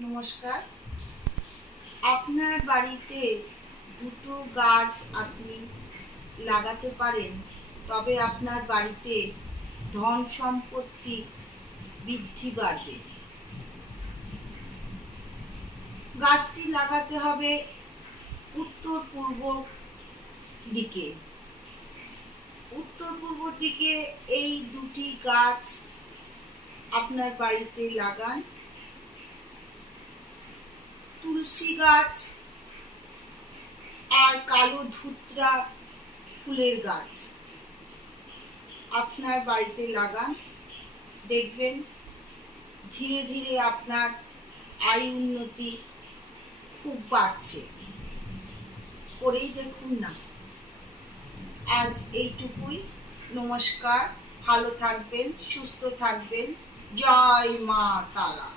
নমস্কার। আপনার বাড়িতে দুটো গাছ আপনি লাগাতে পারেন, তবে আপনার বাড়িতে ধন সম্পত্তি বৃদ্ধি বাড়বে। গাছটি লাগাতে হবে উত্তর পূর্ব দিকে। উত্তর পূর্ব দিকে এই দুটি গাছ আপনার বাড়িতে লাগান। তুলসী গাছ আর কালো ধুত্রা ফুলের গাছ আপনার বাড়িতে লাগান। দেখবেন ধীরে ধীরে আপনার আয় উন্নতি খুব বাড়ছে। করেই দেখুন না। আজ এইটুকুই। নমস্কার। ভালো থাকবেন, সুস্থ থাকবেন। জয় মা তারা।